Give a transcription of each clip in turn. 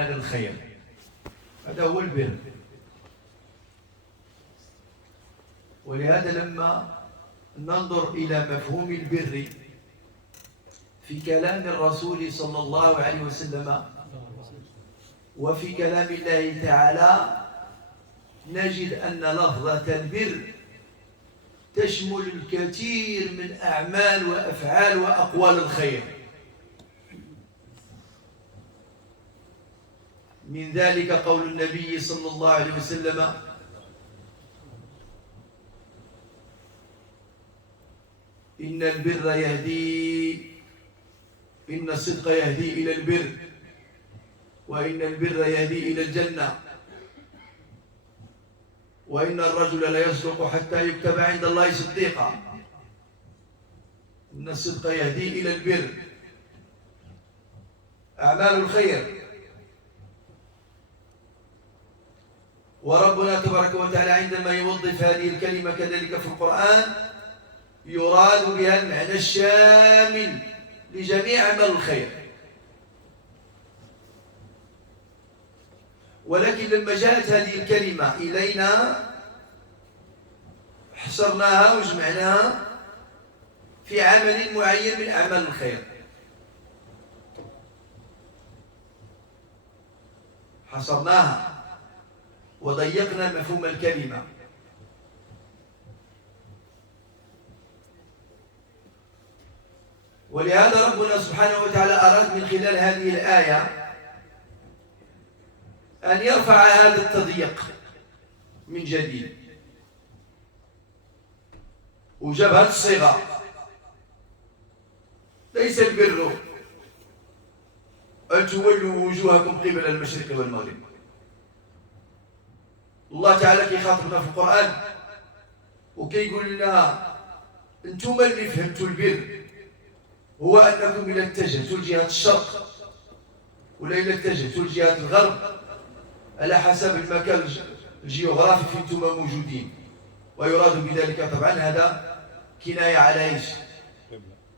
الخير، هذا هو البر. ولهذا لما ننظر إلى مفهوم البر في كلام الرسول صلى الله عليه وسلم وفي كلام الله تعالى نجد أن لفظة البر تشمل الكثير من أعمال وأفعال وأقوال الخير. من ذلك قول النبي صلى الله عليه وسلم: إن البر يهدي، إن الصدق يهدي إلى البر، وإن البر يهدي إلى الجنة، وإن الرجل ليصدق حتى يكتب عند الله صديقا. إن الصدق يهدي إلى البر، أعمال الخير. وربنا تبارك وتعالى عندما يوظف هذه الكلمة كذلك في القرآن يراد بها المعنى الشامل لجميع أعمال الخير. ولكن لما جاءت هذه الكلمة إلينا حصرناها وجمعناها في عمل معين من أعمال الخير. حصرناها وضيقنا مفهوم الكلمة. ولهذا ربنا سبحانه وتعالى أراد من خلال هذه الآية أن يرفع هذا التضييق من جديد، وجاب هذه الصيغة: ليس البر أن تولوا وجوهكم قبل المشرق والمغرب. الله تعالى كيخاطبنا في القرآن وكيقول لنا: انتم اللي فهمتوا البر هو أنكم إذا اتجهتوا لجهة الشرق ولا إذا اتجهتوا لجهة الغرب على حسب المكان الجيوغرافي فين انتم موجودين. ويراد بذلك طبعا هذا كناية على ايش؟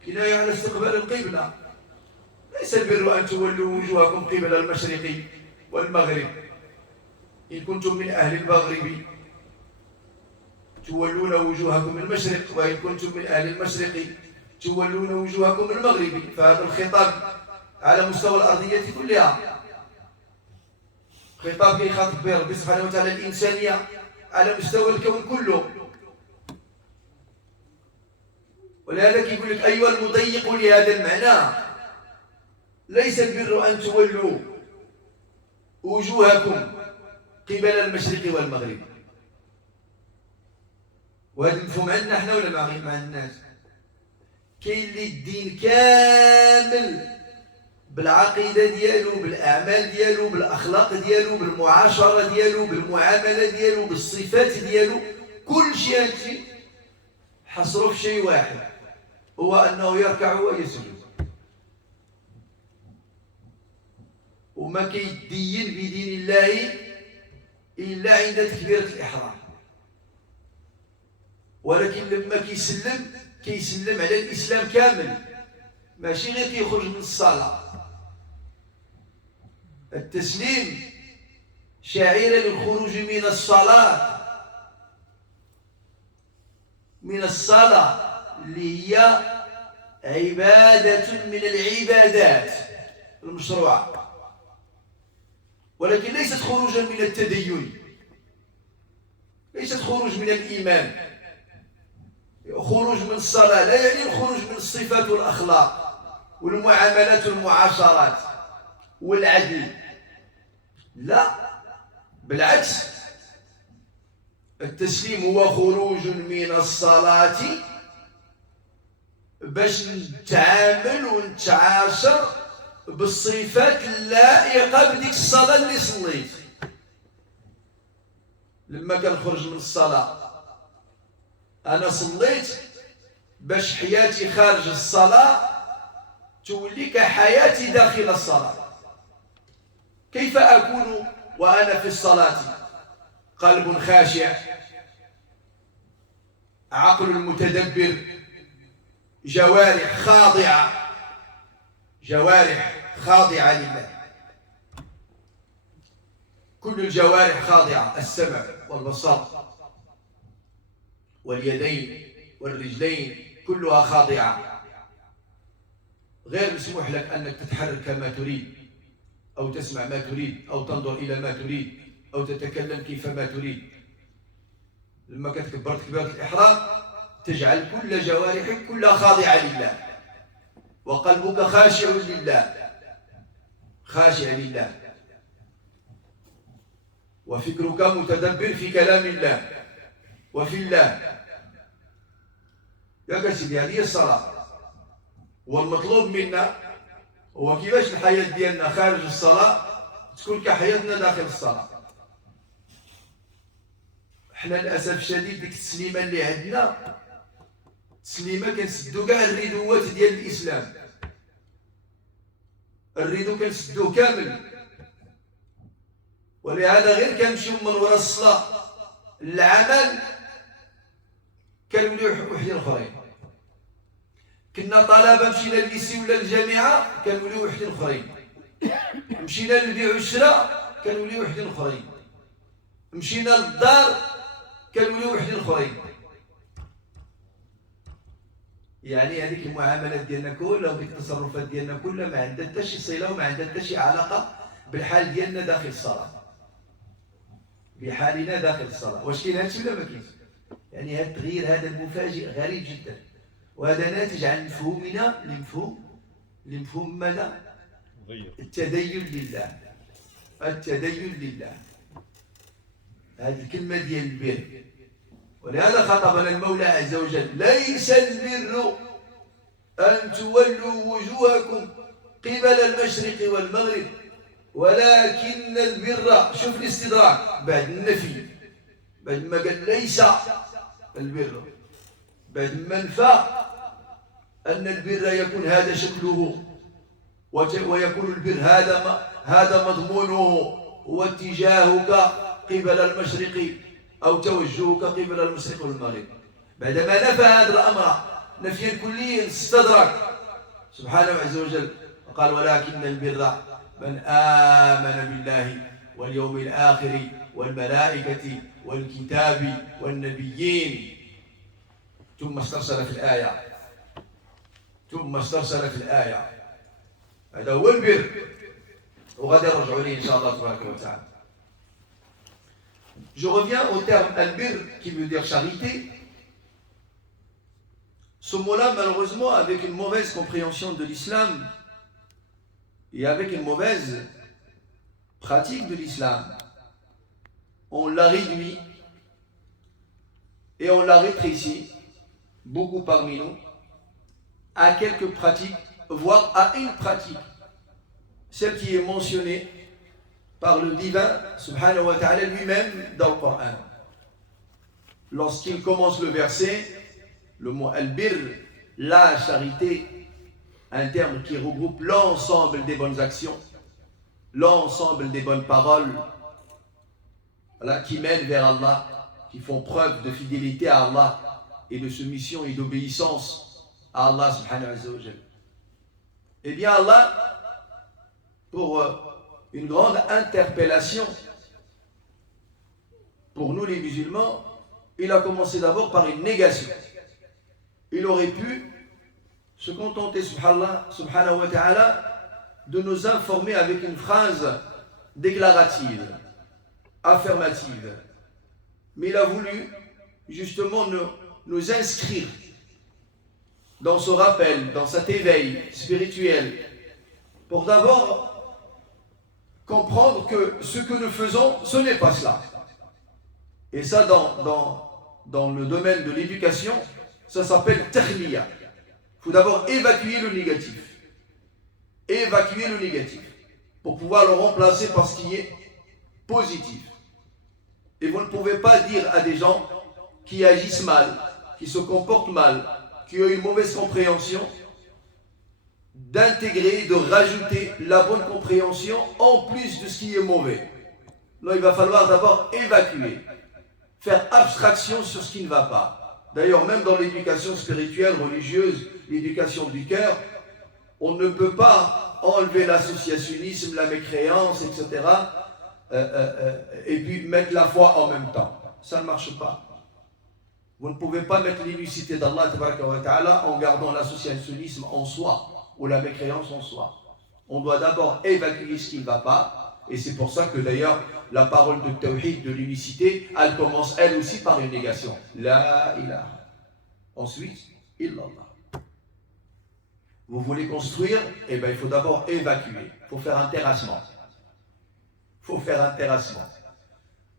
كناية على استقبال القبلة. ليس البر أن تولوا وجوهكم قبل المشرق والمغرب، إن كنتم من أهل المغرب تولون وجوهكم المشرق، وإن كنتم من أهل المشرق تولون وجوهكم المغرب. فهذا الخطاب على مستوى الأرضية كلها، خطاب يخاطب به ربي سبحانه وتعالى الإنسانية على مستوى الكون كله. ولهذا كيقول لك: أيها المضيق لهذا المعنى، ليس البر أن تولوا وجوهكم قبل المشرق والمغرب. وهذا المفهوم عندنا احنا ولا مع الناس؟ كاين اللي الدين كامل بالعقيدة ديالو، بالأعمال ديالو، بالأخلاق ديالو، بالمعاشرة ديالو، بالمعاملة ديالو، بالصفات ديالو، كل شيء هادشي حصروا في شيء واحد، هو أنه يركع ويسجد. وما كيدين بدين الله إلا عند تكبيرة الإحرام. ولكن لما كيسلم على الإسلام كامل، ماشي غير كيخرج من الصلاة. التسليم شاعرة للخروج من الصلاة، من الصلاة اللي هي عبادة من العبادات المشروعة، ولكن ليست خروجا من التدين، ليست خروج من الإيمان. خروج من الصلاة لا يعني الخروج من الصفات والأخلاق والمعاملات والمعاشرات والعدل، لا، بالعكس. التسليم هو خروج من الصلاة باش نتعامل ونتعاشر بالصفات اللائقة بديك الصلاة اللي صليت. لما كنخرج من الصلاة أنا صليت باش حياتي خارج الصلاة تولي كحياتي داخل الصلاة. كيف أكون وأنا في الصلاة؟ قلب خاشع، عقل متدبر، جوارح خاضعة، جوارح خاضعة لله. كل الجوارح خاضعة، السمع والبصر واليدين والرجلين كلها خاضعة. غير مسموح لك أنك تتحرك كما تريد، أو تسمع ما تريد، أو تنظر إلى ما تريد، أو تتكلم كيفما تريد. لما كتكبر تكبيرة الإحرام تجعل كل جوارحك كلها خاضعة لله، وقلبك خاشع لله، خاشع لله، وفكرك متدبر في كلام الله وفي الله. يا سيدي هذه الصلاة، والمطلوب منا هو كيفاش الحياة ديالنا خارج الصلاة تكون كحياتنا داخل الصلاة. حنا للأسف الشديد ديك التسليمة اللي عندنا تسليمة كنسدو كاع الردوات ديال الإسلام، الردو كنسدوه كامل، ولهذا غير كنمشيو من وراء الصلاة العمل كنوليو وحدين اخرين. كنا طلبه مشينا للليسي ولا للجامعه كنوليو وحدين اخرين، مشينا للبيع والشراء كنوليو وحدين اخرين، مشينا للدار كنوليو وحدين اخرين. يعني هذيك المعاملات ديالنا كلها وديك التصرفات ديالنا كلها ما عندها حتى شي صله وما عندها حتى شي علاقه بالحال ديالنا داخل الصلاه، بحالنا داخل الصلاه. واش كاين هادشي ولا ما كاينش؟ يعني هذا التغيير هذا المفاجئ غريب جدا، وهذا ناتج عن مفهومنا لمفهوم ماذا؟ التدين لله، التدين لله. هذه الكلمة ديال البر، ولهذا خاطبنا المولى عز وجل: ليس البر أن تولوا وجوهكم قبل المشرق والمغرب ولكن البر. شوف الاستدراك بعد النفي، بعد ما قال ليس البر، بعد ما نفى أن البر يكون هذا شكله ويكون البر هذا مضمونه هو اتجاهك قبل المشرق أو توجهك قبل المشرق والمغرب. بعدما نفى هذا الأمر نفيا كليا استدرك سبحانه عز وجل وقال: ولكن البر من آمن بالله واليوم الآخر والملائكة والكتاب والنبيين. ثم استرسل في الآية، هذا هو البر، وغادي نرجعوا ليه إن شاء الله تبارك وتعالى. Je reviens au terme albir qui veut dire charité. Ce mot-là, malheureusement, avec une mauvaise compréhension de l'islam et avec une mauvaise pratique de l'islam, on l'a réduit et on l'a rétréci, beaucoup parmi nous, à quelques pratiques, voire à une pratique, celle qui est mentionnée par le divin subhanahu wa ta'ala lui-même dans le Coran. Lorsqu'il commence le verset, le mot al-bir, la charité, un terme qui regroupe l'ensemble des bonnes actions, l'ensemble des bonnes paroles, voilà, qui mènent vers Allah, qui font preuve de fidélité à Allah et de soumission et d'obéissance à Allah subhanahu wa ta'ala. Eh bien Allah, pour une grande interpellation pour nous les musulmans, il a commencé d'abord par une négation. Il aurait pu se contenter, subhanahu wa ta'ala, de nous informer avec une phrase déclarative, affirmative. Mais il a voulu justement nous inscrire dans ce rappel, dans cet éveil spirituel, pour d'abord comprendre que ce que nous faisons, ce n'est pas cela. Et ça, dans le domaine de l'éducation, ça s'appelle tahliya. Il faut d'abord évacuer le négatif. Évacuer le négatif pour pouvoir le remplacer par ce qui est positif. Et vous ne pouvez pas dire à des gens qui agissent mal, qui se comportent mal, qui ont une mauvaise compréhension, d'intégrer, de rajouter la bonne compréhension en plus de ce qui est mauvais. Là, il va falloir d'abord évacuer, faire abstraction sur ce qui ne va pas. D'ailleurs, même dans l'éducation spirituelle, religieuse, l'éducation du cœur, on ne peut pas enlever l'associationnisme, la mécréance, etc., et puis mettre la foi en même temps. Ça ne marche pas. Vous ne pouvez pas mettre l'unicité d'Allah en gardant l'associationnisme en soi ou la mécréance en soi. On doit d'abord évacuer ce qui ne va pas, et c'est pour ça que d'ailleurs la parole de tawhid, de l'unicité, elle commence elle aussi par une négation. La ilaha. Ensuite, illallah. Vous voulez construire, eh bien il faut d'abord évacuer. Il faut faire un terrassement.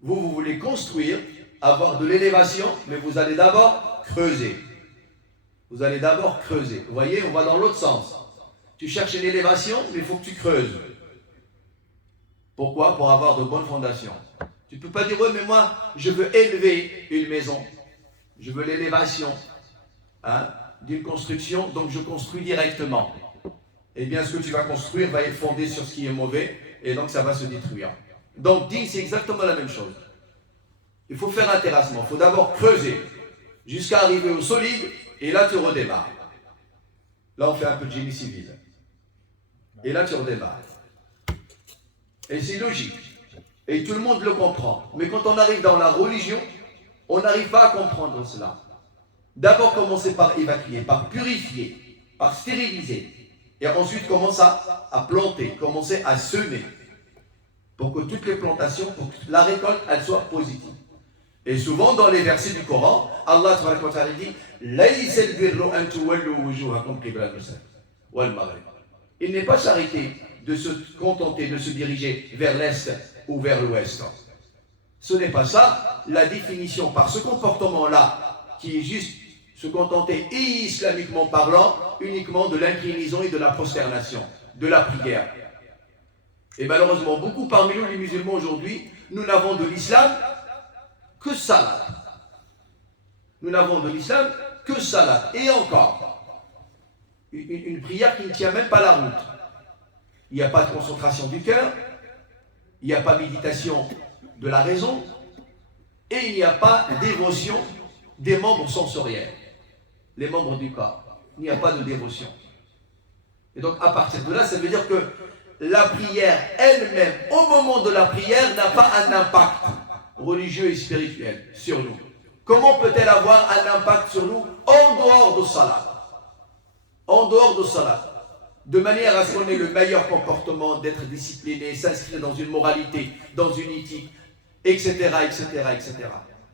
Vous voulez construire, avoir de l'élévation, mais vous allez d'abord creuser. Vous voyez, on va dans l'autre sens. Tu cherches une élévation, mais il faut que tu creuses. Pourquoi? Pour avoir de bonnes fondations. Tu ne peux pas dire, ouais, mais moi, je veux élever une maison. Je veux l'élévation d'une construction, donc je construis directement. Eh bien, ce que tu vas construire va être fondé sur ce qui est mauvais, et donc ça va se détruire. Donc, din, c'est exactement la même chose. Il faut faire un terrassement. Il faut d'abord creuser jusqu'à arriver au solide, et là, tu redémarres. Là, on fait un peu de génie civil. Et là, tu redémarres. Et c'est logique. Et tout le monde le comprend. Mais quand on arrive dans la religion, on n'arrive pas à comprendre cela. D'abord, commencer par évacuer, par purifier, par stériliser. Et ensuite, commencer à planter, commencer à semer. Pour que toutes les plantations, pour que la récolte, elle soit positive. Et souvent, dans les versets du Coran, Allah dit il n'est pas charité de se contenter de se diriger vers l'Est ou vers l'Ouest. Ce n'est pas ça la définition par ce comportement-là, qui est juste se contenter, islamiquement parlant, uniquement de l'inclinaison et de la prosternation, de la prière. Et malheureusement, beaucoup parmi nous, les musulmans aujourd'hui, nous n'avons de l'islam que salat. Et encore, une prière qui ne tient même pas la route. Il n'y a pas de concentration du cœur, il n'y a pas de méditation de la raison, et il n'y a pas de dévotion des membres sensoriels, les membres du corps. Il n'y a pas de dévotion. Et donc, à partir de là, ça veut dire que la prière elle-même, au moment de la prière, n'a pas un impact religieux et spirituel sur nous. Comment peut-elle avoir un impact sur nous en dehors de salat? De manière à ce qu'on ait le meilleur comportement, d'être discipliné, s'inscrire dans une moralité, dans une éthique, etc.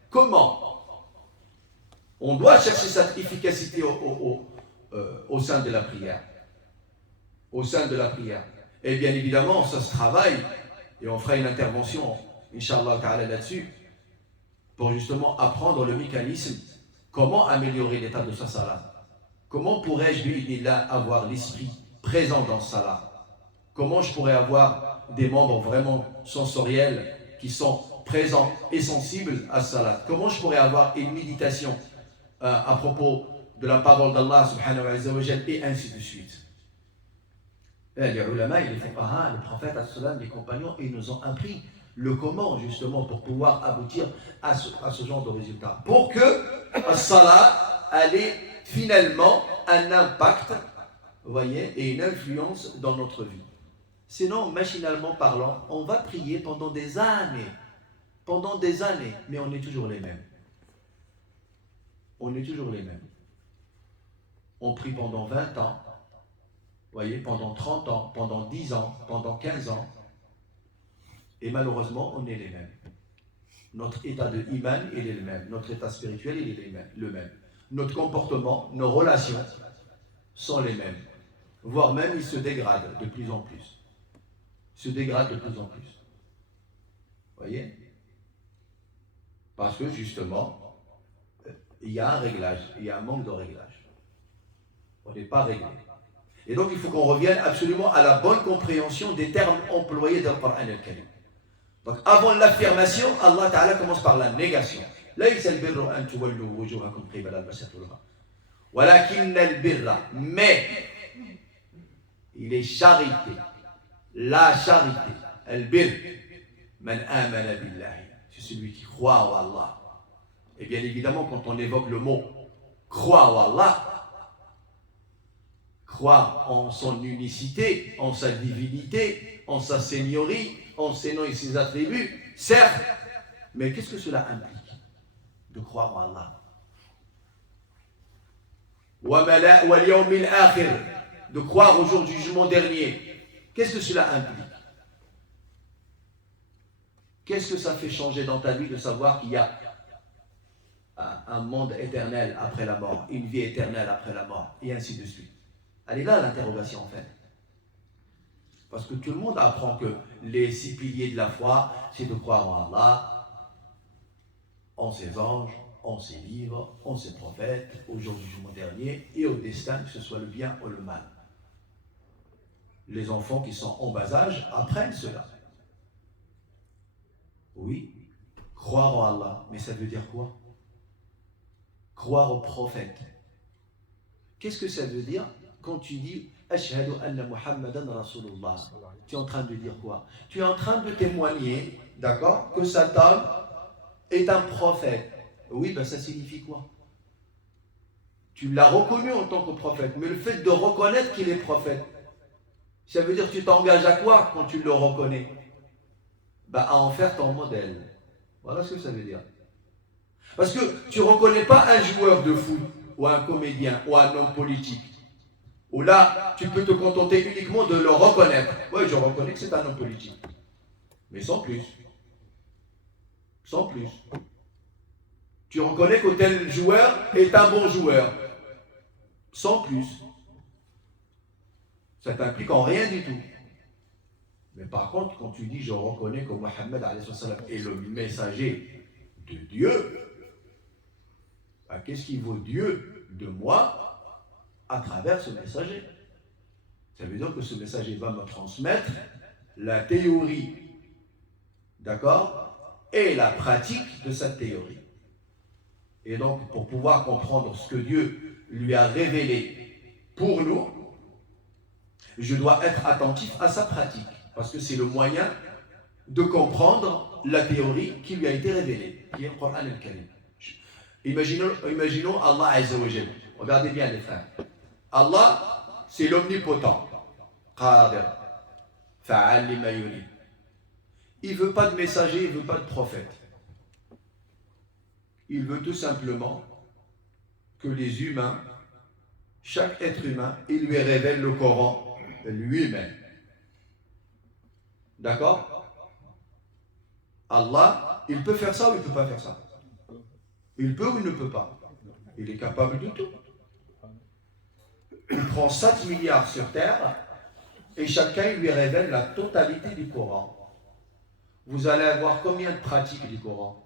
Comment? On doit chercher cette efficacité au sein de la prière. Et bien évidemment, ça se travaille, et on fera une intervention, Inch'Allah ta'ala, là-dessus, pour justement apprendre le mécanisme, comment améliorer l'état de sa salat. Comment pourrais-je, bi'idhnillah, avoir l'esprit présent dans ce salat? Comment je pourrais avoir des membres vraiment sensoriels qui sont présents et sensibles à ce salat? Comment je pourrais avoir une méditation à propos de la parole d'Allah subhanahu wa ta'ala, et ainsi de suite. Les ulama et les fuqaha, les prophètes, les compagnons, ils nous ont appris le comment justement pour pouvoir aboutir à ce genre de résultat. Pour que la salat ait finalement un impact, vous voyez, et une influence dans notre vie. Sinon, machinalement parlant, on va prier pendant des années, mais on est toujours les mêmes. On prie pendant 20 ans, vous voyez, pendant 30 ans, pendant 10 ans, pendant 15 ans, et malheureusement, on est les mêmes. Notre état de iman, il est le même. Notre état spirituel, il est le même. Notre comportement, nos relations sont les mêmes. Voire même, ils se dégradent de plus en plus. Vous voyez? Parce que justement, il y a un réglage, il y a un manque de réglage. On n'est pas réglé. Et donc, il faut qu'on revienne absolument à la bonne compréhension des termes employés dans le Coran al-Karim. Donc, avant l'affirmation, Allah Ta'ala commence par la négation. لَيْسَ الْبِرُّ أَن تُوَلُّوا وُجُوهَكُمْ قِبَلَ الْمَشْرِقِ وَالْمَغْرِبِ وَلَكِنَّ الْبِرَّ. Mais, il est charité. La charité. Al-bir. Man amana billahi. C'est celui qui croit en Allah. Et bien évidemment, quand on évoque le mot croire en Allah, croire en son unicité, en sa divinité, en sa seigneurie, en ses noms et ses attributs, certes, mais qu'est-ce que cela implique de croire en Allah? De croire au jour du jugement dernier. Qu'est-ce que cela implique? Qu'est-ce que ça fait changer dans ta vie de savoir qu'il y a un monde éternel après la mort, une vie éternelle après la mort, et ainsi de suite? Elle est là l'interrogation en fait. Parce que tout le monde apprend que les 6 piliers de la foi, c'est de croire en Allah, en ses anges, en ses livres, en ses prophètes, au jour du jugement dernier, et au destin, que ce soit le bien ou le mal. Les enfants qui sont en bas âge apprennent cela. Oui, croire en Allah, mais ça veut dire quoi? Croire au prophète. Qu'est-ce que ça veut dire quand tu dis Ashhadu anna Muhammadan Rasulullah? Tu es en train de dire quoi? Tu es en train de témoigner, d'accord, que cet homme est un prophète. Oui, ben ça signifie quoi? Tu l'as reconnu en tant que prophète, mais le fait de reconnaître qu'il est prophète, ça veut dire que tu t'engages à quoi quand tu le reconnais? Ben, à en faire ton modèle. Voilà ce que ça veut dire. Parce que tu ne reconnais pas un joueur de foot, ou un comédien, ou un homme politique. Ou là, tu peux te contenter uniquement de le reconnaître. Oui, je reconnais que c'est un homme politique. Mais sans plus. Sans plus. Tu reconnais que tel joueur est un bon joueur. Sans plus. Ça t'implique en rien du tout. Mais par contre, quand tu dis je reconnais que Mohammed est le messager de Dieu, ben, qu'est-ce qui vaut Dieu de moi à travers ce messager? Ça veut dire que ce messager va me transmettre la théorie, d'accord, et la pratique de cette théorie. Et donc, pour pouvoir comprendre ce que Dieu lui a révélé pour nous, je dois être attentif à sa pratique, parce que c'est le moyen de comprendre la théorie qui lui a été révélée, qui est le Coran al-Karim. Imaginons Allah Azza wa Jalla. Regardez bien les frères. Allah, c'est l'omnipotent. Qadir. Fa'al lima yurid. Il ne veut pas de messager, il ne veut pas de prophète. Il veut tout simplement que les humains, chaque être humain, il lui révèle le Coran lui-même. D'accord? Allah, il peut faire ça ou il ne peut pas faire ça? Il peut ou il ne peut pas? Il est capable de tout. Il prend 7 milliards sur terre et chacun il lui révèle la totalité du Coran. Vous allez avoir combien de pratiques du Coran?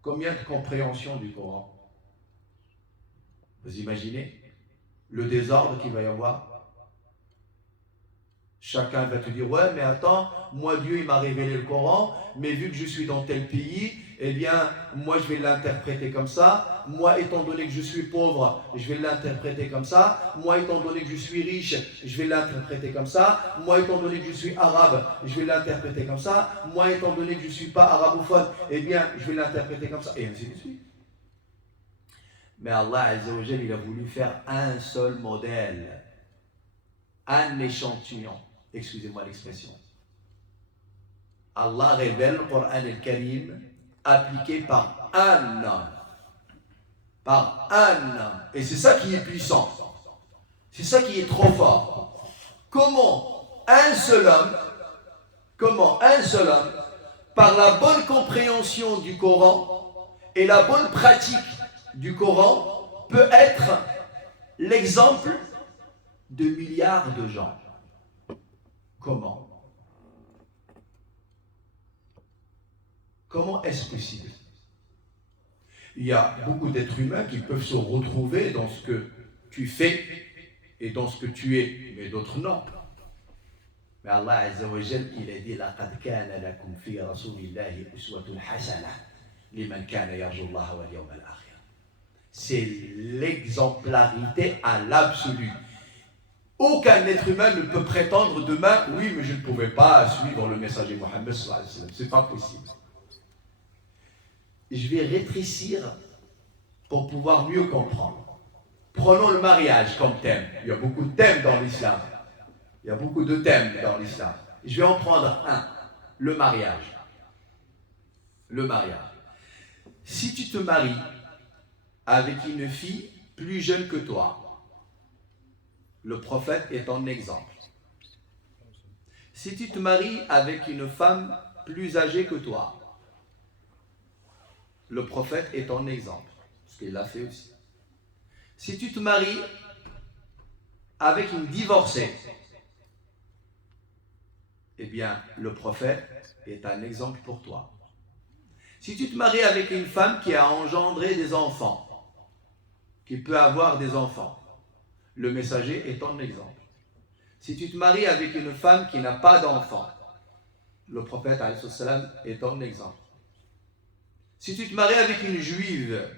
Combien de compréhensions du Coran? Vous imaginez le désordre qu'il va y avoir? Chacun va te dire, ouais, mais attends, moi Dieu il m'a révélé le Coran, mais vu que je suis dans tel pays, eh bien, moi je vais l'interpréter comme ça. Moi, étant donné que je suis pauvre, je vais l'interpréter comme ça. Moi, étant donné que je suis riche, je vais l'interpréter comme ça. Moi, étant donné que je suis arabe, je vais l'interpréter comme ça. Moi, étant donné que je ne suis pas arabophone, eh bien, je vais l'interpréter comme ça, et ainsi de suite. Mais Allah Azza wa Jalla, il a voulu faire un seul modèle, un échantillon. Excusez-moi l'expression. Allah révèle le Coran al-Karim appliqué par un homme. Par un homme. Et c'est ça qui est puissant. C'est ça qui est trop fort. Comment un seul homme, par la bonne compréhension du Coran et la bonne pratique du Coran, peut être l'exemple de milliards de gens? Comment? Comment est-ce possible? Il y a beaucoup d'êtres humains qui peuvent se retrouver dans ce que tu fais et dans ce que tu es, mais d'autres non. Mais Allah Azza wa Jal, il a dit لَقَدْ كَانَ لَكُمْ فِي رَسُولِ اللَّهِ أُسْوَةٌ حَسَنَةٌ لِمَنْ كَانَ يَرْجُو اللَّهَ وَالْيَوْمَ الْآخِرَ. C'est l'exemplarité à l'absolu. Aucun être humain ne peut prétendre demain, oui, mais je ne pouvais pas suivre le messager Mohammed sallallahu alayhi wa sallam. C'est pas possible. Je vais rétrécir pour pouvoir mieux comprendre. Prenons le mariage comme thème. Il y a beaucoup de thèmes dans l'islam. Il y a beaucoup de thèmes dans l'islam. Je vais en prendre un, le mariage. Le mariage. Si tu te maries avec une fille plus jeune que toi, le prophète est ton exemple. Si tu te maries avec une femme plus âgée que toi, le prophète est ton exemple, parce qu'il l'a fait aussi. Si tu te maries avec une divorcée, eh bien, le prophète est un exemple pour toi. Si tu te maries avec une femme qui a engendré des enfants, qui peut avoir des enfants, le messager est ton exemple. Si tu te maries avec une femme qui n'a pas d'enfants, le prophète alayhi salam est ton exemple. Si tu te maries avec une juive,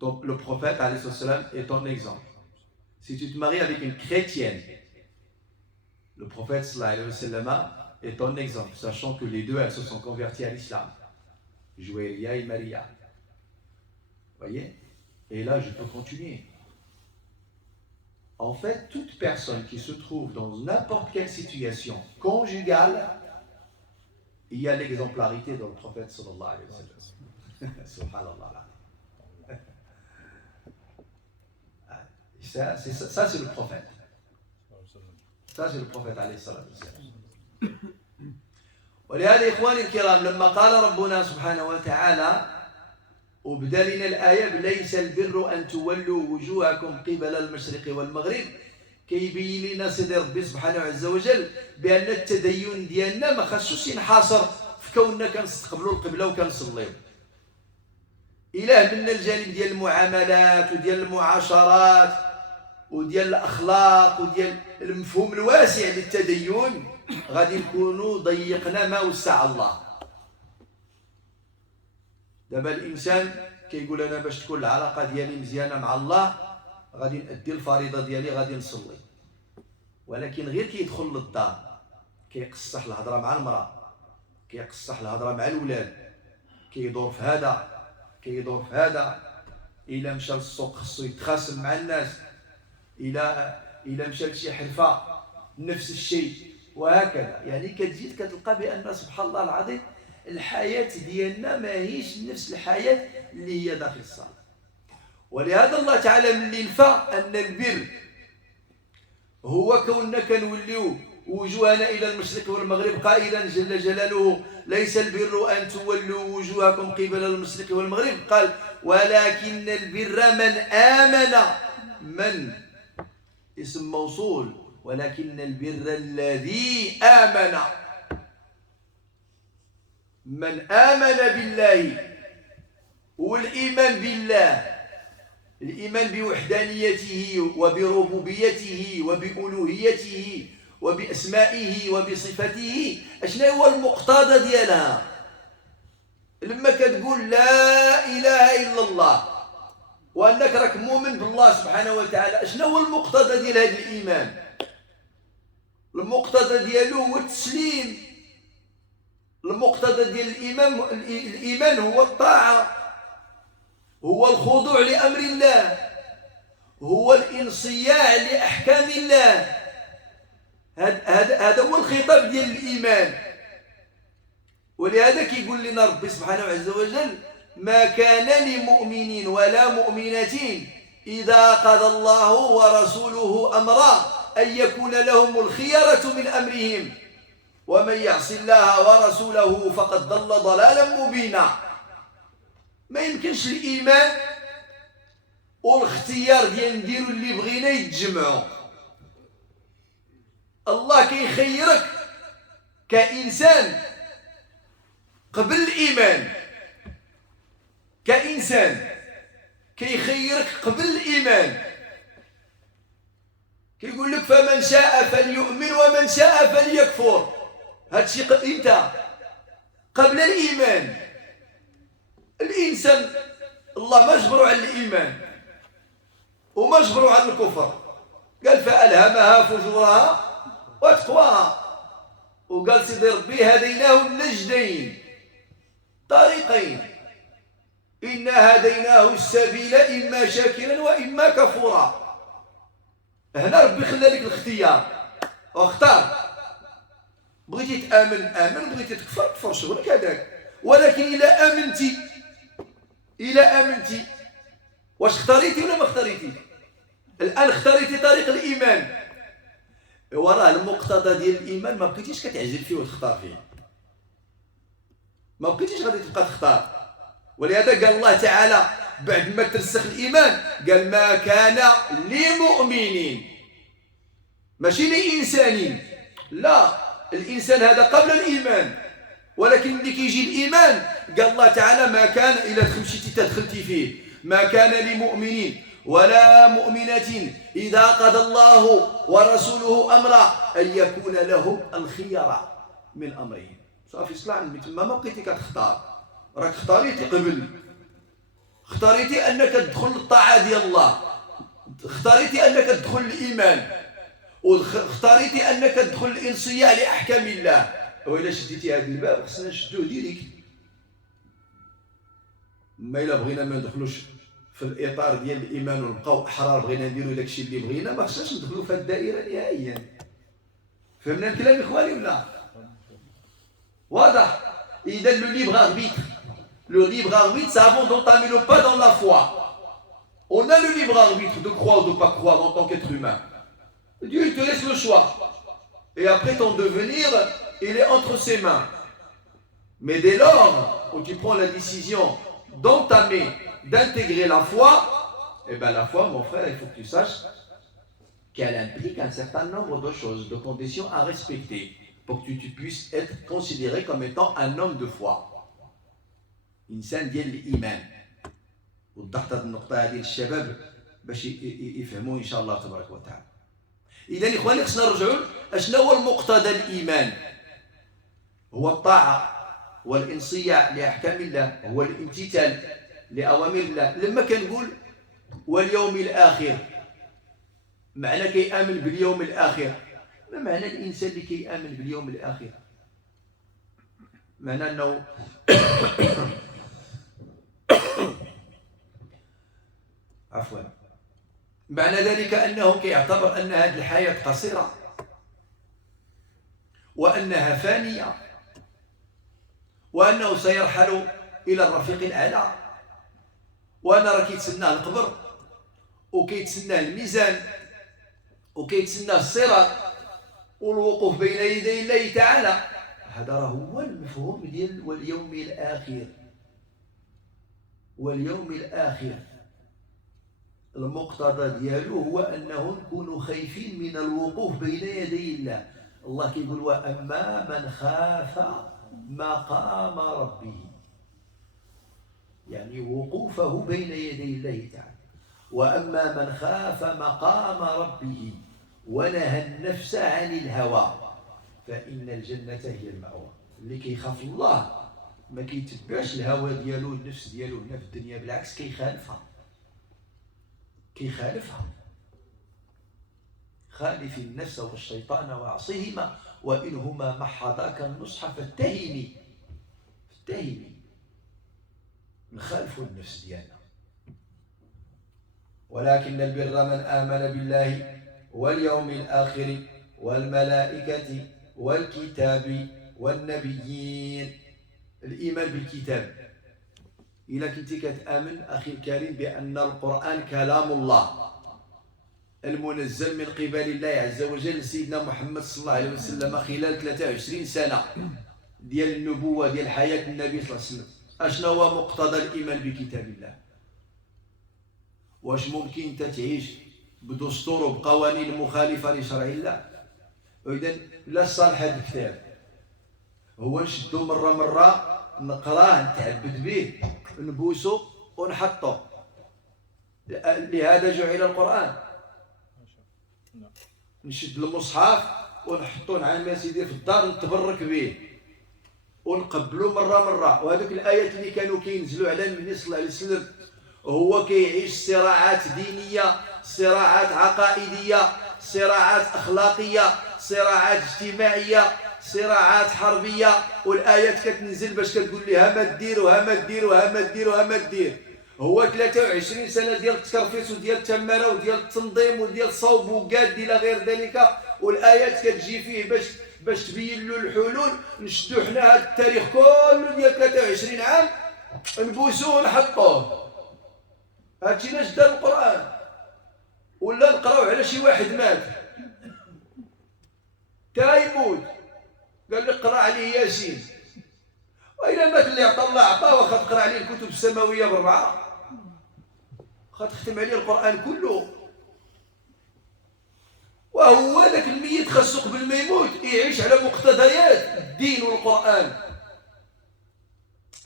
donc le prophète alayhi salam est ton exemple. Si tu te maries avec une chrétienne, le prophète sallallahu alayhi wa sallam est ton exemple, sachant que les deux, elles se sont converties à l'islam. Jouéria et Maria. Vous voyez? Et là, je peux continuer. En fait, toute personne qui se trouve dans n'importe quelle situation conjugale, il y a l'exemplarité dans le prophète sallallahu alayhi wa sallam. Subhanallah. Ça, c'est le prophète. Ça, c'est le prophète alayhi sallam. ولهذا إخواني الكرام لما قال ربنا سبحانه وتعالى وبدأ لنا الآية ليس البر أن تولوا وجوهكم قبل المشرق والمغرب كيبين لنا سيدي ربي سبحانه عز وجل بأن التدين ديالنا ما خصوش ينحصر في كوننا كنستقبلوا القبلة وكنصليو. إله منا الجانب ديال المعاملات وديال المعاشرات وديال الأخلاق وديال المفهوم الواسع للتدين غادي نكونوا ضيقنا ما وسع الله. دابا الانسان كيقول انا باش تكون العلاقه ديالي مزيانه مع الله غادي نأدي الفريضه ديالي غادي نصلي، ولكن غير كيدخل للدار كيقصح الهضره مع المراه، كيقصح الهضره مع الاولاد، كيدور في هذا كيدور في هذا، الا مشى للسوق خصو يتخاصم مع الناس، الا مشى لشي حرفه نفس الشيء، وهكذا. يعني كتزيد كتلقى بان سبحان الله العظيم الحياة ديالنا ماهيش نفس الحياة اللي هي داخل الصلاة. ولهذا الله تعالى ملي نفى أن البر هو كوننا كنوليو وجوهنا إلى المشرق والمغرب قائلا جل جلاله ليس البر أن تولوا وجوهكم قبل المشرق والمغرب، قال ولكن البر من آمن، من اسم موصول، ولكن البر الذي آمن، من آمن بالله. والإيمان بالله الإيمان بوحدانيته وبربوبيته وبألوهيته وبأسمائه وبصفته، أشنا هو المقتضى ديالها؟ لما كتقول لا إله إلا الله وأنك راك مؤمن بالله سبحانه وتعالى، أشنا هو المقتضى ديال هذا الإيمان؟ المقتضى ديالو هو التسليم. المقتضى ديال الإيمان هو الطاعة، هو الخضوع لأمر الله، هو الانصياع لأحكام الله. هذا هو الخطاب ديال الإيمان. ولهذا كيقول لنا ربي سبحانه عز وجل ما كان لمؤمن ولا مؤمنة إذا قضى الله ورسوله أمرا أن يكون لهم الخيرة من أمرهم ومن يعص الله ورسوله فقد ضل ضلالا مبينا. ما يمكنش الإيمان والاختيار ديال نديرو اللي بغينا يتجمعوا. الله كيخيرك كإنسان قبل الإيمان، كإنسان كيخيرك قبل الإيمان. كيقول لك فمن شاء فليؤمن ومن شاء فليكفر. هادشي امتى؟ قبل الإيمان. الإنسان الله مجبر على الإيمان ومجبر على الكفر. قال فألهمها فجورها وتقواها. وقال سيدي ربي هديناه النجدين طريقين إنا هديناه السبيل إما شاكرا وإما كفورا. هنا ربي خلى لك الاختيار واختار بغيتي تآمن آمن، بغيتي تكفر كفر، شغلك هذاك. ولكن إلا آمنتي واش اختاريتي ولا ما اختاريتي؟ الآن اختاريتي طريق الإيمان، وراه المقتضى ديال الإيمان ما بقيتيش كتعجل فيه وتختار فيه، ما بقيتيش غادي تبقى تختار. ولهذا قال الله تعالى بعد ما ترسخ الإيمان قال ما كان لمؤمنين، ماشي لإنسان، لا، الإنسان هذا قبل الإيمان، ولكن ملي كيجي الإيمان قال الله تعالى ما كان، إلا دخلتي فيه، ما كان لمؤمنين ولا مؤمنة إذا قضى الله ورسوله أمرا أن يكون لهم الخيرة من أمرهم. صافي صلع من تما ما بقيتي كتختار، راك اختاريتي قبل، اختاريتي أنك تدخل الطاعة ديال الله، اختاريتي أنك تدخل الإيمان، واختاريتي أنك تدخل الانصياع لأحكام الله. وإلا شديتي هذا الباب خصنا نشدوه ديريكت. ما إلا بغينا ما ندخلوش في الإطار ديال الإيمان ونبقاو أحرار بغينا نديرو داكشي اللي بغينا، ما خصناش ندخلو في هذه الدائرة نهائيا. فهمنا الكلام إخواني ولا؟ واضح؟ إذا لو libre arbitre, le libre arbitre, c'est avant d'entamer le pas dans la foi. On a le libre arbitre de croire ou de ne pas croire en tant qu'être humain. Dieu il te laisse le choix. Et après ton devenir, il est entre ses mains. Mais dès lors où tu prends la décision d'entamer, d'intégrer la foi, eh bien la foi, mon frère, il faut que tu saches qu'elle implique un certain nombre de choses, de conditions à respecter pour que tu puisses être considéré comme étant un homme de foi. إنسان ديال الإيمان. وضحت هذه النقطة هذه للشباب باش يفهموا إن شاء الله تبارك وتعالى. إذا إخواني خصنا نرجعوا أشنو هو المقتضى الإيمان؟ هو الطاعة والانصياع لأحكام الله، هو الامتثال لأوامر الله. لما كنقول واليوم الآخر، معنى كيآمن باليوم الآخر، ما معنى الإنسان اللي كيآمن باليوم الآخر؟ معنى أنه عفوا، معنى ذلك أنه كيعتبر أن هذه الحياة قصيرة وأنها فانية وأنه سيرحل إلى الرفيق الأعلى، وأن راه كيتسناه القبر وكيتسناه الميزان وكيتسناه الصراط والوقوف بين يدي الله تعالى. هذا راه هو المفهوم ديال واليوم الآخر. واليوم الآخر المقتضى ديالو هو أنه نكونوا خايفين من الوقوف بين يدي الله. الله كيقول وأما من خاف مقام ربه، يعني وقوفه بين يدي الله تعالى. وأما من خاف مقام ربه ونهى النفس عن الهوى فإن الجنة هي المأوى. اللي كيخاف الله ما كيتبعش الهوى ديالو، النفس ديالو هنا في الدنيا، بالعكس كيخالفها. خالف النفس والشيطان وعصيهما وإنهما محضاك النصح فاتهمي. نخالف النفس ديالنا. ولكن البر من آمن بالله واليوم الآخر والملائكة والكتاب والنبيين. الإيمان بالكتاب، إلا كنتي كتآمن أخي الكريم بأن القرآن كلام الله المنزل من قبل الله عز وجل لسيدنا محمد صلى الله عليه وسلم خلال 23 سنة ديال النبوة ديال حياة النبي صلى الله عليه وسلم. أشنو هو مقتضى الإيمان بكتاب الله؟ واش ممكن أنت تعيش بدستور وبقوانين مخالفة لشرع الله؟ وإذا لا صالح هذا الكتاب هو نشدو مرة نقراه نتعبد به نبوسو ونحطو. لهذا جعل القرآن. نشد المصحف ونحطو نعم سيدي في الدار نتبرك به ونقبلو مرة. وهذوك الآيات اللي كانوا كينزلوا على النبي صلى الله عليه وسلم هو كيعيش صراعات دينية، صراعات عقائدية، صراعات أخلاقية، صراعات اجتماعية، صراعات حربية، والآيات كتنزل باش كتقول لي ها ما دير وها ما دير وها ما دير وها ما دير. هو 23 سنة ديال التكرفيس وديال التمارة وديال التنظيم وديال الصوب وقاد إلى غير ذلك، والآيات كتجي فيه باش تبين له الحلول. نشدو حنا هذا التاريخ كله ديال 23 عام نبوسوه ونحطوه. هادشي علاش دار القرآن. ولا نقراو على شي واحد مات تا يموت قال لك قرا عليه ياسين، وإلا مات اللي عطا الله عطاه، واخا تقرا عليه الكتب السماوية ب4 واخا تختم عليه القرآن كله. وهو ذاك الميت خاصو قبل ما يموت يعيش على مقتضيات الدين والقرآن،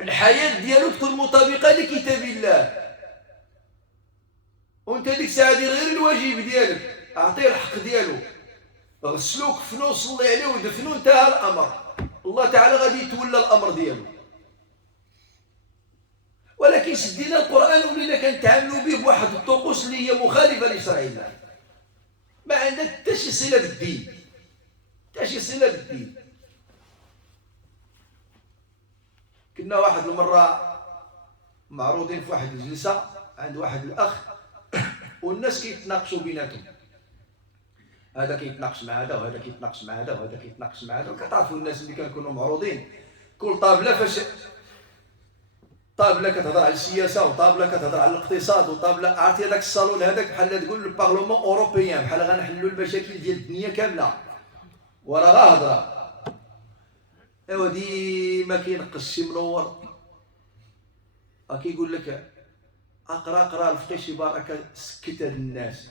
الحياة ديالو تكون مطابقة لكتاب الله. وانت ديك الساعة دير غير الواجب ديالك، اعطيه الحق ديالو، غسلو كفنو صلي عليه ودفنو، انتهى الامر. الله تعالى غادي يتولى الامر ديالو. ولكن شدينا القرآن ولينا كنتعاملوا به بواحد الطقوس اللي هي مخالفة لشرع الله، ما عندها حتى شي صلة بالدين، حتى شي صلة بالدين. كنا واحد المرة معروضين في واحد الجلسة عند واحد الأخ، والناس كيتناقشوا بيناتهم، هذا كيتناقش مع هذا وهذا كيتناقش مع هذا وهذا كيتناقش مع هذا. وكتعرفوا الناس اللي كنكونوا معروضين كل طابلة فاش طابلة كتهضر على السياسة، وطابلة كتهضر على الاقتصاد، وطابلة عرفتي هذاك الصالون هذاك بحال تقول البارلمون اوروبيان، بحال غنحلوا المشاكل ديال الدنيا كاملة وراه غا هضره. ايوا ديما كينقص شي منور كيقول لك اقرا الفقه شي بركه سكت هاد الناس.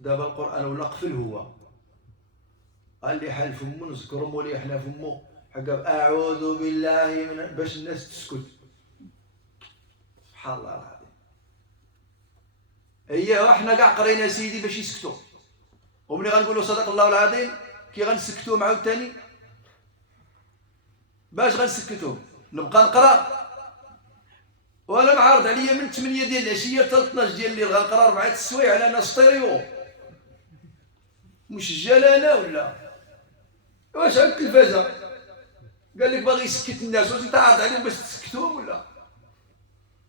دابا القرآن ولا قفل، هو قال لي حل فمو نذكروا مولي حنا فمو حقا اعوذ بالله من باش الناس تسكت. سبحان الله العظيم. وحنا كاع قرينا سيدي باش يسكتوا، وملي غنقولوا صدق الله العظيم كي غنسكتوا معاود ثاني باش غنسكتوا. نبقى نقرا وانا معارض عليا من 8 ديال العشيه حتى 12 ديال الليل غنقرا 4 السوايع على انا ستيريو مسجل انا ولا واش على التلفازه. قال لك باغي يسكت الناس، واش انت عارض عليهم باش تسكتهم ولا؟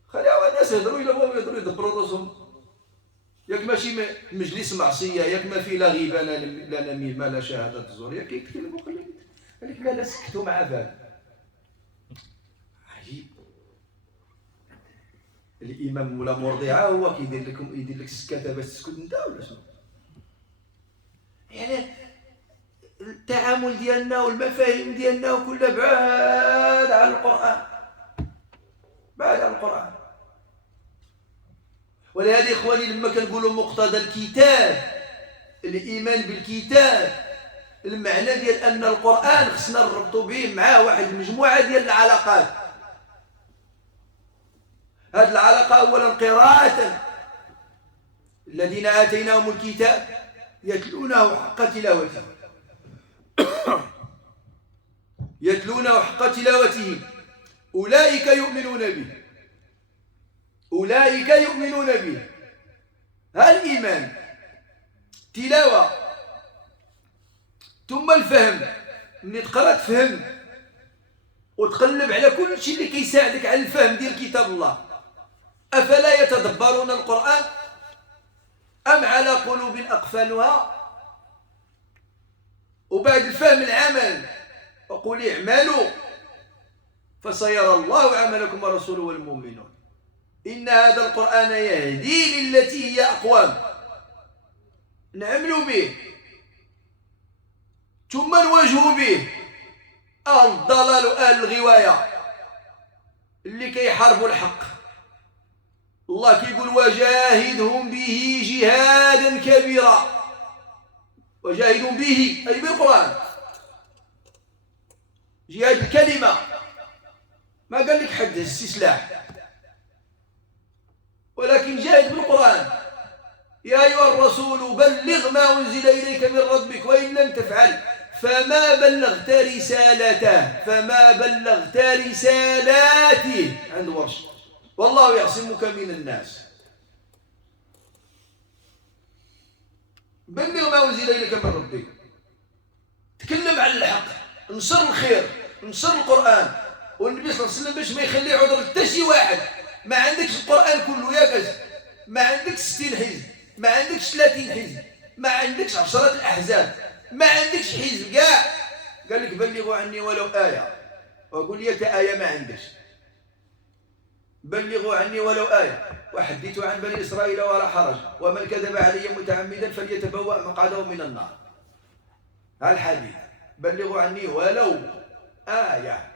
خليها الناس يهضروا، الا بغاو يهضروا يدبروا راسهم. ياك ماشي مجلس معصيه، ياك ما فيه لا غيبه لا نميمه لا شهاده الزور، ياك يتكلموا قال لك لا سكتوا مع بال. عجيب. الامام ولا مرضعه هو كيدير لك السكاته باش تسكت انت ولا شنو؟ يعني التعامل ديالنا والمفاهيم ديالنا كلها بعاد عن القرآن، بعاد عن القرآن. ولهذا إخواني لما كنقولوا مقتضى الكتاب، الإيمان بالكتاب، المعنى ديال أن القرآن خصنا نربطوا به معاه واحد المجموعة ديال العلاقات. هذه العلاقة أولا قراءة، الذين آتيناهم الكتاب يتلونه حق تلاوته، يتلونه حق تلاوته أولئك يؤمنون به، أولئك يؤمنون به. الإيمان تلاوة ثم الفهم، ملي تقرا تفهم وتقلب على كل شيء اللي كيساعدك على الفهم ديال كتاب الله. أفلا يتدبرون القرآن أم على قلوب أقفالها؟ وبعد الفهم العمل، وقل اعملوا فسيرى الله عملكم ورسوله والمؤمنون إن هذا القرآن يهدي للتي هي أقوم. نعملوا به ثم نواجهوا به أهل الضلال وأهل الغواية اللي كيحاربوا الحق. الله كيقول وجاهدهم به جهادا كبيرا، وجاهدهم به أي بالقرآن، جهاد الكلمة، ما قال لك حد السلاح، ولكن جاهد بالقرآن. يا أيها الرسول بلغ ما أنزل إليك من ربك وإن لم تفعل فما بلغت رسالته، فما بلغت رسالاته عند ورش والله يعصمك من الناس. بلغ ما أنزل إليك من ربك، تكلم عن الحق، انشر الخير، انشر القرآن. والنبي صلى الله عليه وسلم باش ما يخلي عذر حتى شي واحد ما عندكش القرآن كله ياك، ما عندكش 60 حزب، ما عندكش 30 حزب، ما عندكش 10 الأحزاب، ما عندكش حزب كاع قال لك بلغوا عني ولو آية، وقول لي أنت آية ما عندكش، بلغوا عني ولو آية، وحدثوا عن بني إسرائيل ولا حرج، ومن كذب علي متعمدا فليتبوأ مقعده من النار. الحديث بلغوا عني ولو آية،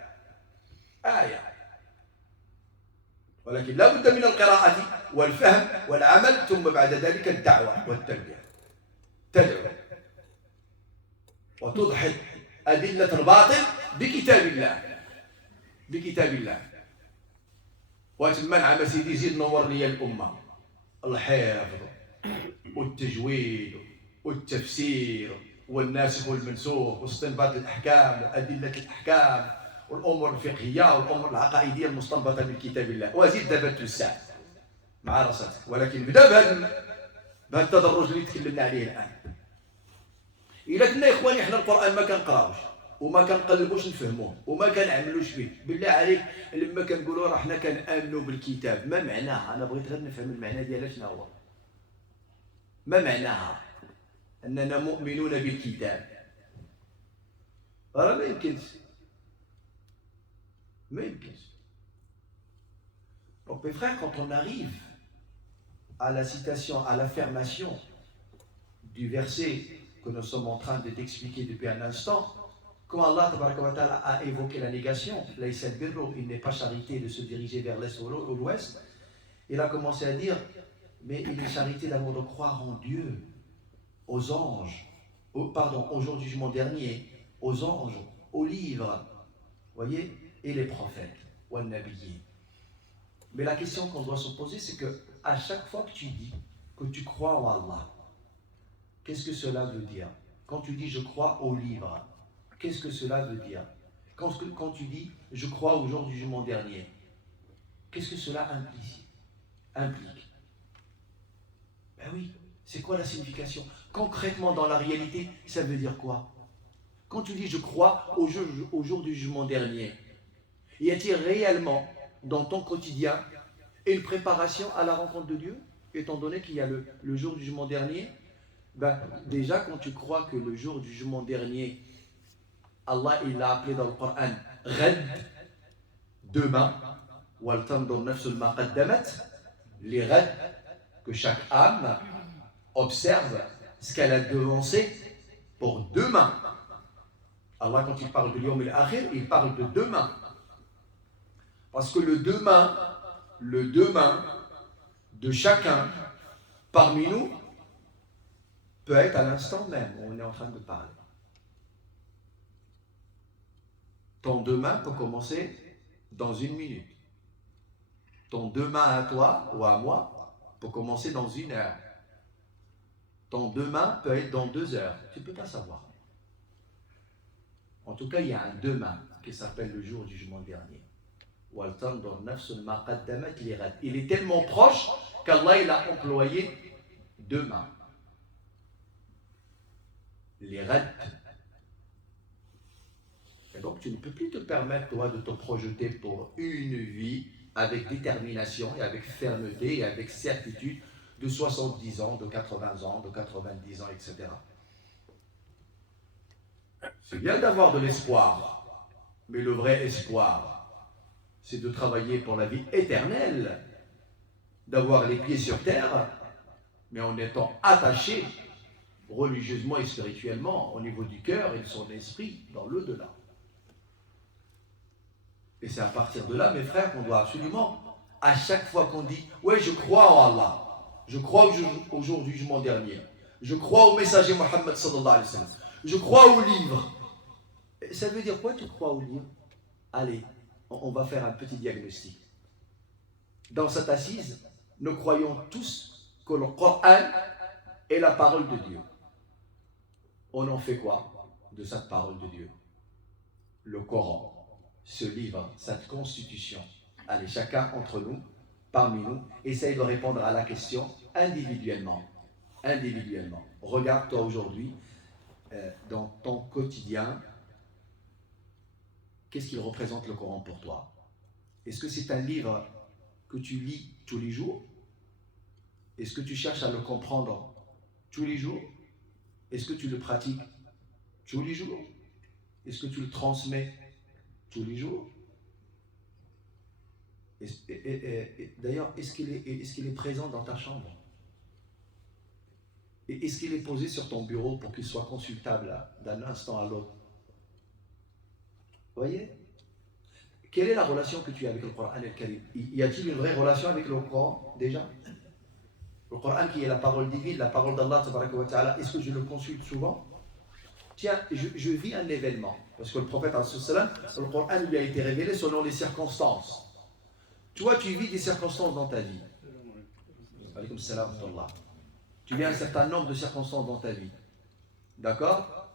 آية. ولكن لا بد من القراءة والفهم والعمل، ثم بعد ذلك الدعوة والتلبية. تدعو وتضحك أدلة الباطل بكتاب الله، بكتاب الله. وأتمنى سيدي زيد نور لي الأمة الحفظ والتجويد والتفسير والناسخ والمنسوخ واستنباط الأحكام وأدلة الأحكام والأمور الفقهية والأمور العقائدية المستنبطة من كتاب الله، وزيد دابا توسع مع راسك. ولكن بدا بهذا التدرج اللي تكلمنا عليه الآن. إلا كنا يا إخواني إحنا القرآن ما كنقراوش وما كنقلبوش نفهموه وما كنعملوش به، بالله عليك لما كنقولوا راه حنا كنآمنوا بالكتاب ما معناها؟ أنا بغيت غير نفهم المعنى ديالها شنو هو. ما معناها أننا مؤمنون بالكتاب؟ راه ما يمكنش، ما يمكنش. Donc mes frères, quand on arrive à la citation, à l'affirmation du verset que nous sommes en train de t'expliquer depuis un instant, quand Allah a évoqué la négation, il n'est pas charité de se diriger vers l'est ou l'ouest, il a commencé à dire, mais il est charité d'amour de croire en Dieu, aux anges, au jour du jugement dernier, aux anges, aux livres, voyez, et les prophètes, ou al-nabiyyi. Mais la question qu'on doit se poser, c'est que à chaque fois que tu dis que tu crois en Allah, qu'est-ce que cela veut dire? Quand tu dis je crois au livre, qu'est-ce que cela veut dire? Quand tu dis je crois au jour du jugement dernier, qu'est-ce que cela implique? Ben oui, c'est quoi la signification? Concrètement, dans la réalité, ça veut dire quoi? Quand tu dis je crois au jour du jugement dernier, y a-t-il réellement dans ton quotidien une préparation à la rencontre de Dieu, étant donné qu'il y a le jour du jugement dernier? Ben, déjà, quand tu crois que le jour du jugement dernier, Allah il l'a appelé dans le Coran Ghad, demain, les Ghad, que chaque âme observe ce qu'elle a devancé pour demain. Allah, quand il parle de Yawm al-Akhir, il parle de demain. Parce que le demain de chacun parmi nous peut être à l'instant même où on est en train de parler. Ton demain peut commencer dans 1 minute. Ton demain à toi ou à moi peut commencer dans 1 heure. Ton demain peut être dans 2 heures. Tu ne peux pas savoir. En tout cas, il y a un demain qui s'appelle le jour du jugement dernier. Il est tellement proche qu'Allah il a employé demain. Les rad. Et donc tu ne peux plus te permettre toi de te projeter pour une vie avec détermination et avec fermeté et avec certitude de 70 ans, de 80 ans, de 90 ans, etc. C'est bien d'avoir de l'espoir, mais le vrai espoir, c'est de travailler pour la vie éternelle, d'avoir les pieds sur terre, mais en étant attaché religieusement et spirituellement au niveau du cœur et de son esprit dans l'au-delà. Et c'est à partir de là, mes frères, qu'on doit absolument, à chaque fois qu'on dit « Ouais, je crois en Allah, je crois au jour du jugement dernier, je crois au messager Mohammed sallallahu alayhi wa sallam, je crois au livre ». Ça veut dire quoi, tu crois au livre? Allez, on va faire un petit diagnostic. Dans cette assise, nous croyons tous que le Coran est la parole de Dieu. On en fait quoi de cette parole de Dieu? Le Coran, ce livre, cette constitution. Allez, chacun entre nous, parmi nous, essaye de répondre à la question individuellement. Individuellement. Regarde toi aujourd'hui, dans ton quotidien, qu'est-ce qu'il représente le Coran pour toi? Est-ce que c'est un livre que tu lis tous les jours? Est-ce que tu cherches à le comprendre tous les jours? Est-ce que tu le pratiques tous les jours? Est-ce que tu le transmets tous les jours? D'ailleurs, est-ce qu'il est présent dans ta chambre? Et est-ce qu'il est posé sur ton bureau pour qu'il soit consultable d'un instant à l'autre? Vous voyez? Quelle est la relation que tu as avec le Coran al-Karim? Y a-t-il une vraie relation avec le Coran déjà? Le Coran qui est la parole divine, la parole d'Allah, est-ce que je le consulte souvent? Tiens, je vis un événement, parce que le prophète, le Coran lui a été révélé selon les circonstances. Toi, tu vis des circonstances dans ta vie. Alaykoum salam wa rahmatullah. Tu vis un certain nombre de circonstances dans ta vie. D'accord?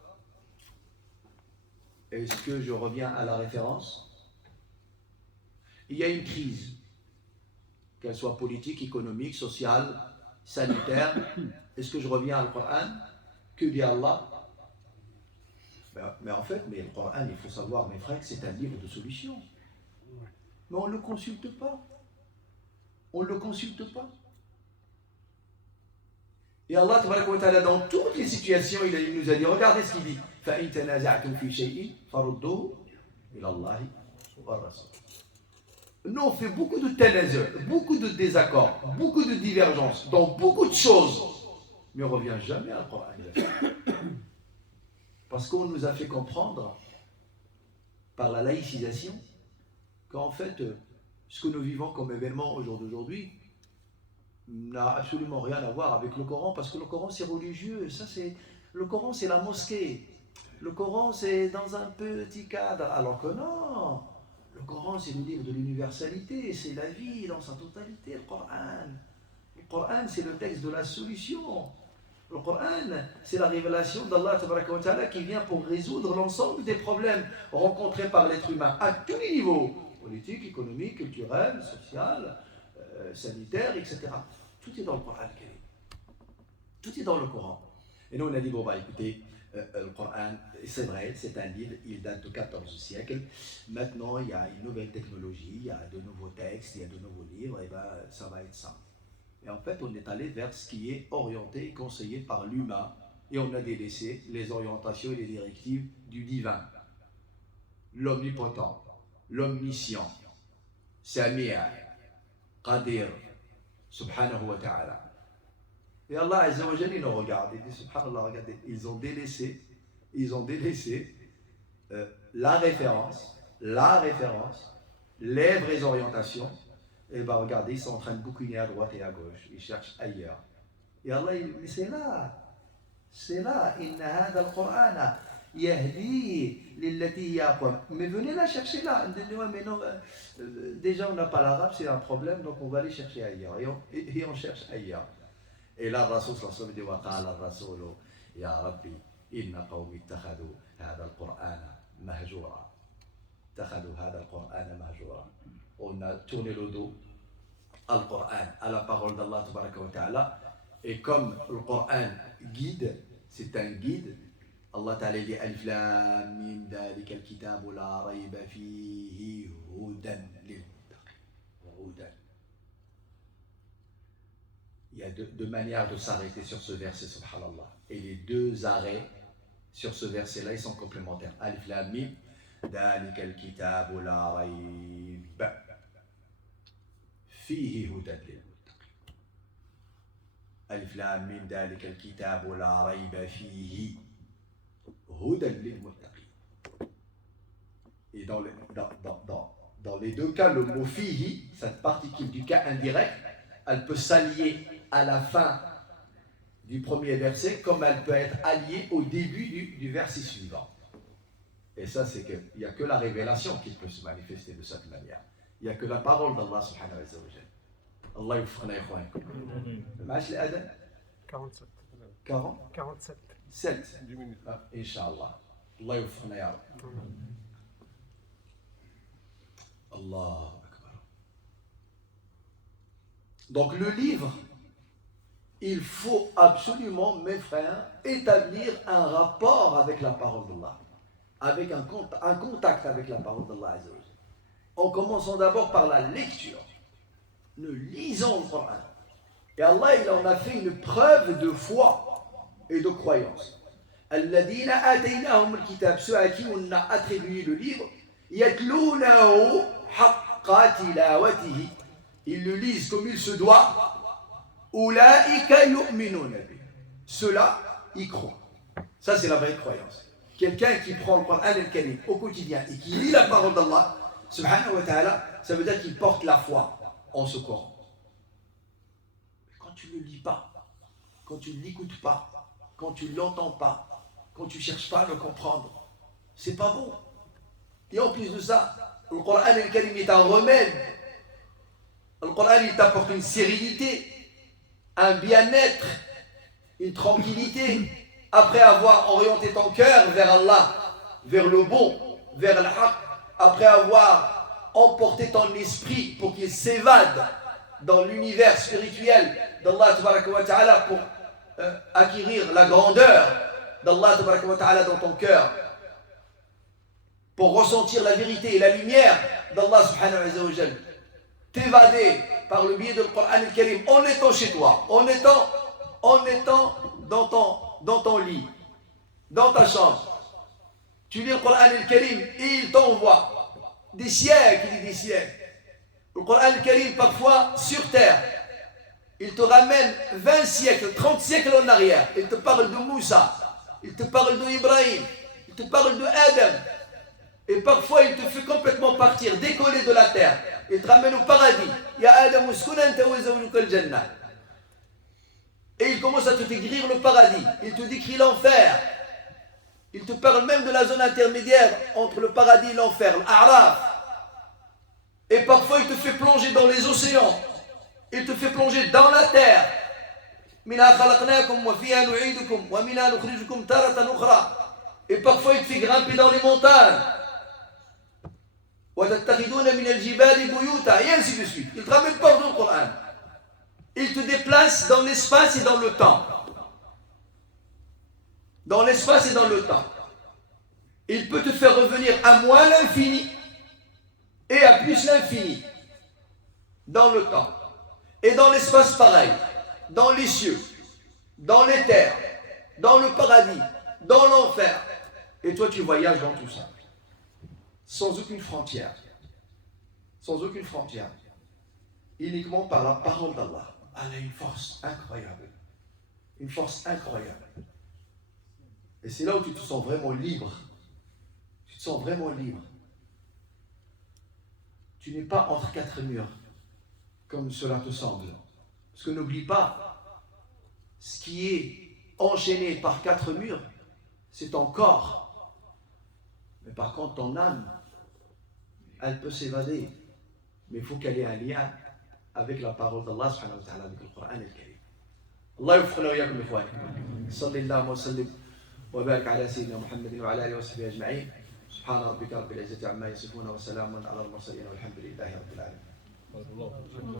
Est-ce que je reviens à la référence? Il y a une crise, qu'elle soit politique, économique, sociale, sanitaire. Est-ce que je reviens à le Coran? Que dit Allah? Mais en fait, le Coran, il faut savoir, mes frères, que c'est un livre de solutions. Mais on ne le consulte pas. On ne le consulte pas. Et Allah, dans toutes les situations, il nous a dit, regardez ce qu'il dit. فَإِن تَنَازَعْتُمْ فِي شَيْءٍ فَرُدُّوهُ إِلَى اللَّهِ وَالرَّسُولِ. Nous, on fait beaucoup de tanazul, beaucoup de désaccords, beaucoup de divergences dans beaucoup de choses. Mais on ne revient jamais à Coran. Parce qu'on nous a fait comprendre, par la laïcisation, qu'en fait, ce que nous vivons comme événement au jour d'aujourd'hui n'a absolument rien à voir avec le Coran, parce que le Coran c'est religieux, le Coran c'est la mosquée, le Coran c'est dans un petit cadre, alors que non, le Coran c'est le livre de l'universalité, c'est la vie dans sa totalité, le Coran c'est le texte de la solution, le Coran c'est la révélation d'Allah qui vient pour résoudre l'ensemble des problèmes rencontrés par l'être humain à tous les niveaux, politique, économique, culturel, social, sanitaire, etc. Tout est dans le Coran. Tout est dans le Coran. Et nous on a dit, bon écoutez, le Coran, c'est vrai, c'est un livre, il date du XIVe siècle. Maintenant, il y a une nouvelle technologie, il y a de nouveaux textes, il y a de nouveaux livres, et bien ça va être ça. Et en fait, on est allé vers ce qui est orienté et conseillé par l'humain, et on a délaissé les orientations et les directives du divin, l'omnipotent, l'omniscient, Sami'a, Qadir, subhanahu wa ta'ala. Et Allah Azza wa Jalla, il nous regarde, il dit subhanallah, regardez, ils ont délaissé la référence, les vraies orientations, et bien regardez, ils sont en train de bouquiner à droite et à gauche, ils cherchent ailleurs. Et Allah, il dit, c'est là, inna hada al-Qur'ana yahdi lillati hiya aqwam. Mais venez la chercher là. Mais non, déjà on n'a pas l'arabe, c'est un problème, donc on va aller chercher ailleurs. Et on cherche ailleurs. Et là, Rasul sallallahu alayhi wa sallam dit, wa qala ar-rasul ya Rabbi, inna qawmi ittakhadu hada al-Qur'ana mahjura. Ittakhadu hada al-Qur'ana mahjura. On a tourné le dos à le Coran, à la parole d'Allah tabaraka wa ta'ala. Et comme le Coran guide, c'est un guide, Allah ta'ala dit Alif Lam Mim Dhalika al-Kitabu la rayba fihi hudan lil-muttaqin. Il y a deux manières de s'arrêter sur ce verset, subhanallah. Et les deux arrêts sur ce verset-là, ils sont complémentaires. Alif Lam Mim Dhalika al-Kitabu la rayba fihi hudan lil-muttaqin. Alif Lam Mim Dhalika al-Kitabu la rayba fihi hudan lil-muttaqin. Et dans les deux cas, le mot fihi, cette particule du cas indirect, elle peut s'allier à la fin du premier verset comme elle peut être alliée au début du verset suivant. Et ça, c'est qu'il n'y a que la révélation qui peut se manifester de cette manière. Il n'y a que la parole d'Allah subhanahu wa ta'ala. Allah yufqna ikhwankum. Mâche l'adhan 47. 40 47. 7 10 minutes. Inch'Allah. Allah yufqna ya Rabbi. Allah akbar. Donc le livre, il faut absolument, mes frères, établir un rapport avec la parole d'Allah, avec un contact avec la parole d'Allah Azza wa Jalla. En commençant d'abord par la lecture. Nous lisons le Coran. Et Allah, il en a fait une preuve de foi et de croyance. Alladina ataynahum al-kitab, ceux à qui on a attribué le livre, yatlounahu haqqa tilawatihi, ils le lisent comme il se doit. Ulaika yu'minuna bih, ceux-là, ils croient. Ça, c'est la vraie croyance. Quelqu'un qui prend le Coran al-Karim au quotidien et qui lit la parole d'Allah, subhanahu wa ta'ala, ça veut dire qu'il porte la foi en ce Coran. Quand tu ne le lis pas, quand tu ne l'écoutes pas, quand tu ne l'entends pas, quand tu ne cherches pas à le comprendre, c'est pas bon. Et en plus de ça, le Coran al-Karim est un remède. Le Coran, il t'apporte une sérénité, un bien-être, une tranquillité, après avoir orienté ton cœur vers Allah, vers le bon, vers le haq, après avoir emporté ton esprit pour qu'il s'évade dans l'univers spirituel d'Allah Ta'ala pour acquérir la grandeur d'Allah Ta'ala dans ton cœur, pour ressentir la vérité et la lumière d'Allah subhanahu wa ta'ala, t'évader par le biais du Coran al-Karim en étant chez toi, en étant dans ton lit, dans ta chambre. Tu lis le Coran al-Karim et il t'envoie des siècles et des siècles. Le Coran al-Karim, parfois sur terre, il te ramène 20 siècles, 30 siècles en arrière. Il te parle de Moussa, il te parle de Ibrahim, il te parle de Adam. Et parfois il te fait complètement partir, décoller de la terre. Il te ramène au paradis. Ya Adam uskun anta wa zawjuka al-jannah. Et il commence à te décrire le paradis. Il te décrit l'enfer. Il te parle même de la zone intermédiaire entre le paradis et l'enfer, l'A'raf. Et parfois il te fait plonger dans les océans. Il te fait plonger dans la terre. Minha khalaqnakum wa fiha nu'idukum wa minha nukhrijukum taratan ukhra. Et parfois il te fait grimper dans les montagnes. وَتَتَّخِذُونَ مِنَ الْجِبَالِ بُيُوتًا, et ainsi de suite. Il te ramène pas dans le Coran. Il te déplace dans l'espace et dans le temps. Dans l'espace et dans le temps. Il peut te faire revenir à moins l'infini et à plus l'infini. Dans le temps. Et dans l'espace pareil. Dans les cieux. Dans les terres. Dans le paradis. Dans l'enfer. Et toi tu voyages dans tout ça. Sans aucune frontière. Sans aucune frontière. Uniquement par la parole d'Allah. Elle a une force incroyable. Une force incroyable. Et c'est là où tu te sens vraiment libre. Tu te sens vraiment libre. Tu n'es pas entre quatre murs, comme cela te semble. Parce que n'oublie pas, ce qui est enchaîné par quatre murs, c'est ton corps. Mais par contre, ton âme, elle peut s'évader. Mais il faut qu'elle ait un lien avec la parole d'Allah subhanahu wa ta'ala, avec le Coran al-Karim. Allah yufkhana wa yakum ikhwani. Sallallahu wa sallim wa barik ala sayyidina Muhammadin wa ala alihi wa sahbihi ajma'in. Subhana rabbika rabbil izzati amma yasifuna wa salamun ala al-mursalin walhamdulillahi rabbil alamin.